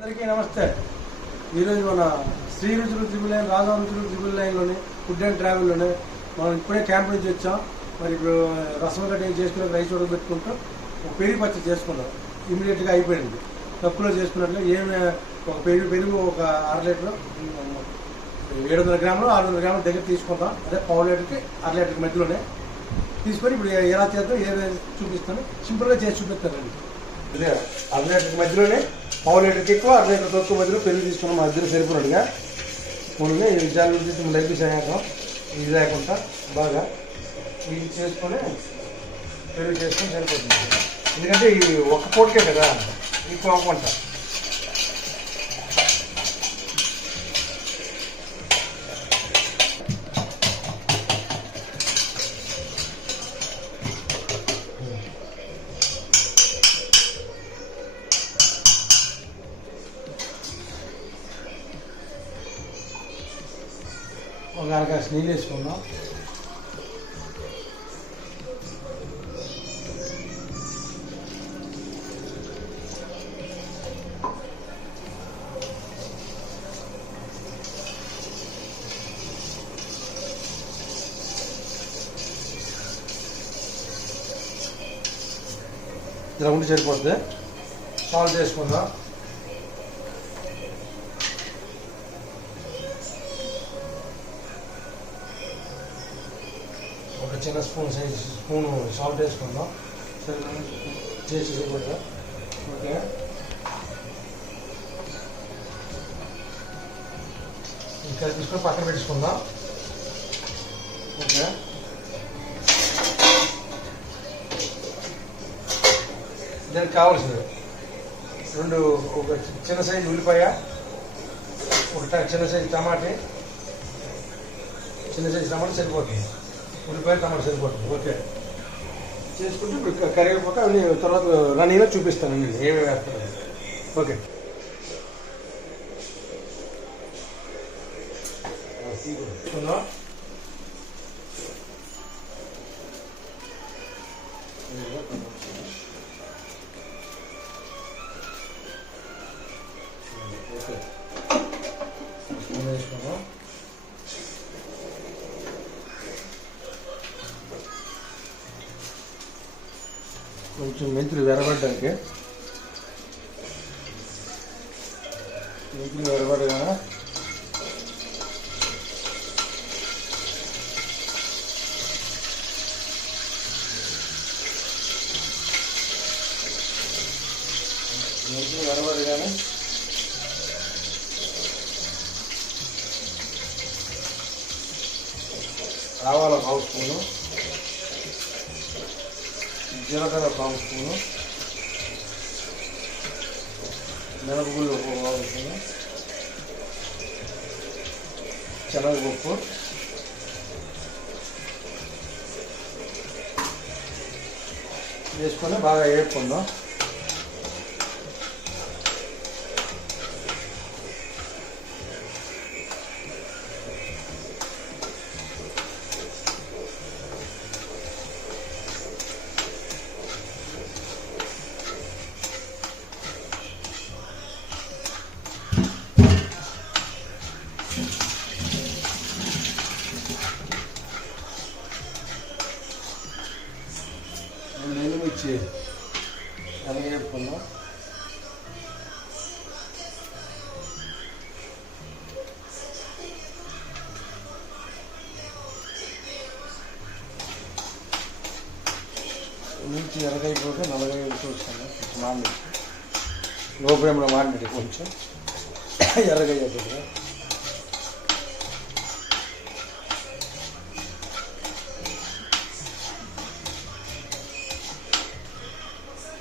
అందరికీ నమస్తే. ఈరోజు మన శ్రీ రుచులు త్రిబుల్ లైన్, రాజా రుచులు త్రిబుల్ లైన్లోనే ఫుడ్ అండ్ ట్రావెల్లోనే మనం ఇప్పుడే క్యాంప్ నుంచి వచ్చాం. మరి ఇప్పుడు రసం కటింగ్ చేసుకుని రైస్ ఉడక పెట్టుకుంటూ ఒక పెరుగు పచ్చడి చేసుకున్నాం. ఇమీడియట్గా అయిపోయింది. తక్కువలో చేసుకున్నట్లు ఒక పెరుగు ఒక 1/2 లీటర్ 700 గ్రాములు 600 గ్రాముల దగ్గర తీసుకుంటాం. అదే పావు లీటర్కి 1/2 లీటర్కి మధ్యలోనే తీసుకొని ఇప్పుడు ఎలా చేద్దాం చూపిస్తాను. సింపుల్గా చేసి చూపిస్తానండి. ఇదే 1/2 లీటర్కి మధ్యలోనే పావు లీటర్కి ఎక్కువ 1/2 లీటర్ తక్కువ మధ్యలో పెరుగు తీసుకున్నాం. మా ఇద్దరు సరిపోయినట్టుగా ముందుగా ఈ విషయాలు తీసి ముందు లైఫ్ చేయాలి. ఇది లేకుండా బాగా ఇది చేసుకొని పెరుగు చేసుకొని సరిపోతుంది. ఎందుకంటే ఇది ఒక్క పూటకే కదా, ఎక్కువ అవ్వకుంట. ఒక 1 గ్లాస్ నీళ్ళు వేసుకుందాం. ఇలా ఉండి సరిపోతుంది. సాల్ట్ వేసుకుందాం. ఒక చిన్న స్పూను సాల్ట్ వేసుకుందాం. చేసి సరిపోతా. ఓకే, ఇంకా తీసుకొని పక్కన పెట్టుకుందాం. ఓకే, దానికి కావాల్సినవి ఒక చిన్న సైజు ఉల్లిపాయ, ఒక చిన్న సైజు టమాటా సరిపోతుంది. ఉల్లిపాయ టమాటా సరిపోతుంది. ఓకే, చేసుకుంటే ఇప్పుడు కరివేపాకు అన్ని తర్వాత రన్నింగ్లో చూపిస్తాను నేను ఏమేమి వేస్తాను. ఓకే, వేసుకున్నాం. కొంచెం మెంతులు వెరబడ్డానికి, మెంతులు వెరబడగా ఆవాల 1/2 స్పూను, జీలకర్ర 1/2 స్పూను, మినపగుళ్ళు 1/2 స్పూను, శనగపప్పు, వేసుకొని బాగా వేపుకుందాం. ఎండుమిర్చి అలాగే వేపుకుందాం. మిర్చి ఎరగైపోతే నల్లగా వేసుకోవచ్చాను. కొంచెం మామిడి లోపల మామిడి కొంచెం ఎర్రగా అయిపోతుంది.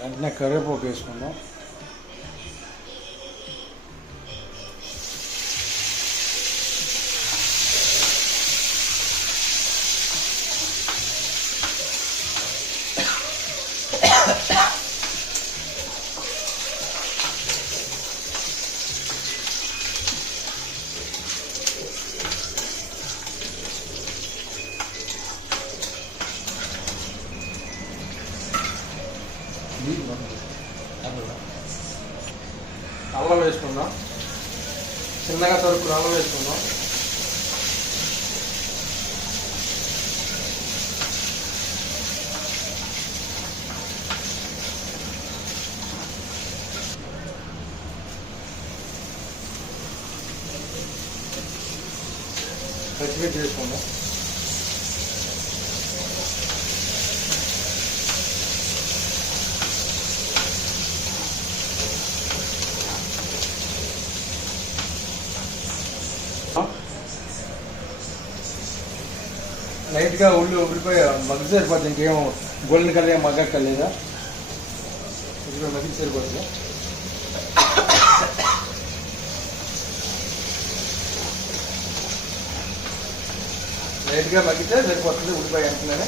వెంటనే కరివేపాకు వేసుకుందాం. అల్లం వేసుకుందాం, చిన్నగా తరుక్కుని అల్లం వేసుకుందాం. పచ్చిమిర్చి వేసుకుందాం. లైట్గా ఉల్లిపాయ మగ్గి సరిపోతుంది, ఇంకేమో గోల్డెన్ కలర్ ఏం మగ్గక్కర్లేదా, ఉల్లిపాయ మగ్గి సరిపోతుంది. లైట్గా మగ్గితే సరిపోతుంది, ఉల్లిపాయ వెంటనే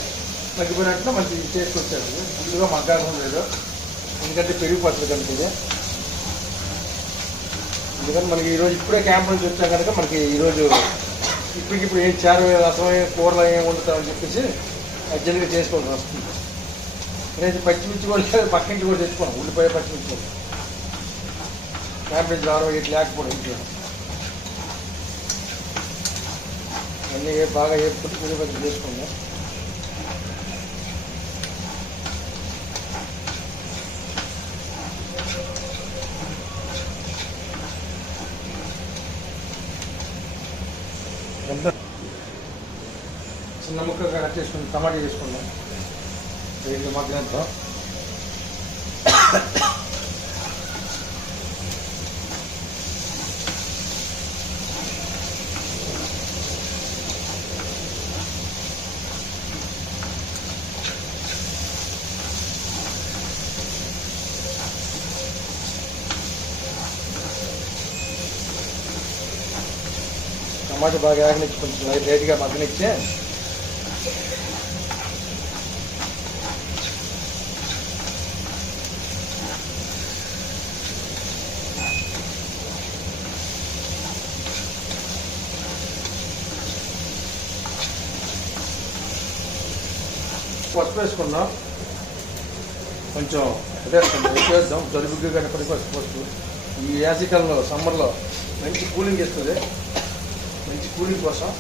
మగ్గిపోయినట్టు మనకి చేసుకొచ్చారు. ముందుగా మగ్గాకుండా లేదు, ఎందుకంటే పెరుగు పచ్చడి కనుక. ఎందుకంటే మనకి ఈరోజు ఇప్పుడే క్యాంప్ నుంచి వచ్చాం కనుక మనకి ఈరోజు ఇప్పటికిప్పుడు ఏం చారు రసమైన కూరలు ఏం వండుతామని చెప్పేసి అర్జెంట్గా చేసుకోవాల్సి వస్తుంది. నేనైతే పచ్చిమిర్చి కూడా పక్కింటి కూడా తెచ్చుకోను, ఉల్లిపాయ పచ్చిమిర్చి కూడా క్యాంప్ నుంచి రావడం ఇట్లా లేకపోవడం ఇంట్లో అన్నీ బాగా వేసుకుంటే ఉల్లిపాయ చేసుకుందాం. ఎంత చిన్న ముక్కగా కట్ చేసుకుని టమాటా చేసుకుందాం. దీంట్లో మగ్గినంత టమాటా బాగా ఆగనిచ్చి కొంచెం లైట్గా మగ్గనిచ్చే పసుపు వేసుకున్నాం. కొంచెం వేద్దాం, జలుబుకి కానీ పసుపు ఈ వేసవికాలంలో సమ్మర్లో మంచి కూలింగ్ ఇస్తుంది, మంచి కూలింగ్ కోసం.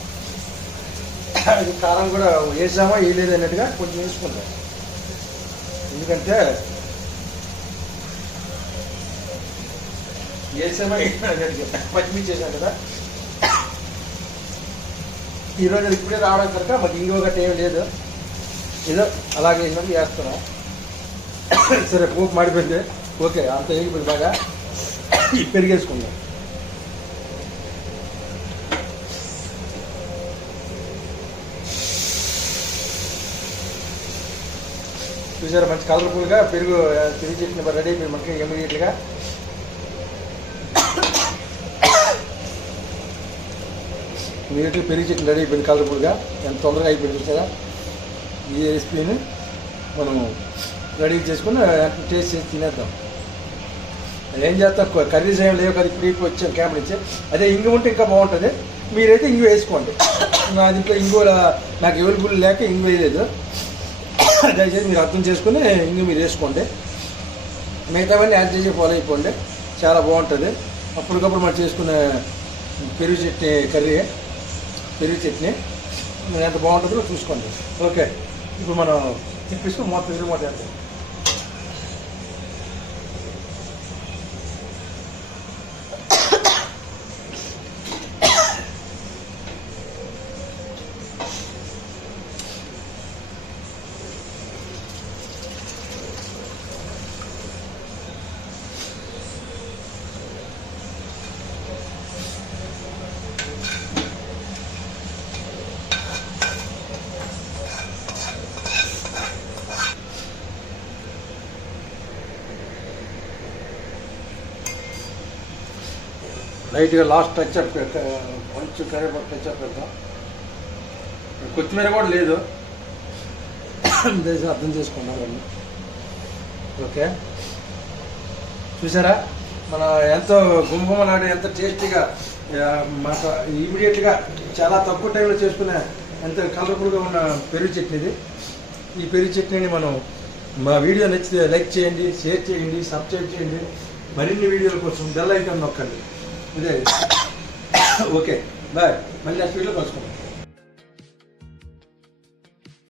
అది కారం కూడా వేసామా వేయలేదు అన్నట్టుగా కొంచెం వేసుకుందాం, ఎందుకంటే వేసామా అన్నట్టుగా పచ్చిమిర్చి వేసాం కదా. ఈరోజు అది ఇప్పుడే రావడం కనుక మాకు ఇంకో గట్ట ఏం లేదు, ఏదో అలాగే వేసినప్పుడు వేస్తున్నాం. సరే పోపు మాడిపోయింది, ఓకే అంత వేగిపోయింది బాగా. పెరిగేసుకుందాం. చూసారా మంచి కలర్ఫుల్గా పెరుగు చట్నీ రెడీ అయిపోయింది మనకి ఇమీడియట్గా. పెరుగు చట్నీ రెడీ అయిపోయింది కలర్ఫుల్గా, ఎంత తొందరగా అయిపోయింది చూసారా. ఈ రెసిపీని మనం రెడీ చేసుకుని టేస్ట్ చేసి తినేద్దాం. ఏం చేస్తాం, కర్రీస్ ఏం లేవు కదా, ఇప్పుడు వచ్చాం క్యాంప్ నుంచి. అదే ఇంగు ఉంటే ఇంకా బాగుంటుంది, మీరైతే ఇంగు వేసుకోండి. నా దీంట్లో ఇంగు నాకు అవైలబుల్ లేక ఇంగు వేయలేదు, దయచేసి మీరు అర్థం చేసుకుని ఇంగు మీరు వేసుకోండి. మిగతావన్నీ యాడ్ చేసి ఫాలో అయిపోండి, చాలా బాగుంటుంది. అప్పటికప్పుడు మనం చేసుకునే పెరుగు చట్నీ కర్రీ, పెరుగు చట్నీ ఎంత బాగుంటుందో చూసుకోండి. ఓకే, ఇప్పుడు మనం తిప్పిస్తూ మొత్తం పెరుగు మాట్లాడతాం. లైట్గా లాస్ట్ టచ్అప్ కొంచెం కరివేపాకు టచ్అప్ పెడతాం. కొత్తిమీర కూడా లేదు, దయచేసి అర్థం చేసుకున్నాను. ఓకే, చూసారా మన ఎంతో గుమ్మగుమ్మలాడే ఎంత టేస్టీగా మాకు ఇమీడియట్గా చాలా తక్కువ టైంలో చేసుకునే ఎంత కలర్ఫుల్గా ఉన్న పెరుగు చట్నీది. ఈ పెరుగు చట్నీని మనం మా వీడియో నచ్చితే లైక్ చేయండి, షేర్ చేయండి, సబ్స్క్రైబ్ చేయండి. మరిన్ని వీడియోల కోసం బెల్ ఐకాన్ నొక్కండి. ఇదే ఓకే బాయ్. మళ్ళీ నెక్స్ట్ వీడియో కలుసుకుందాం.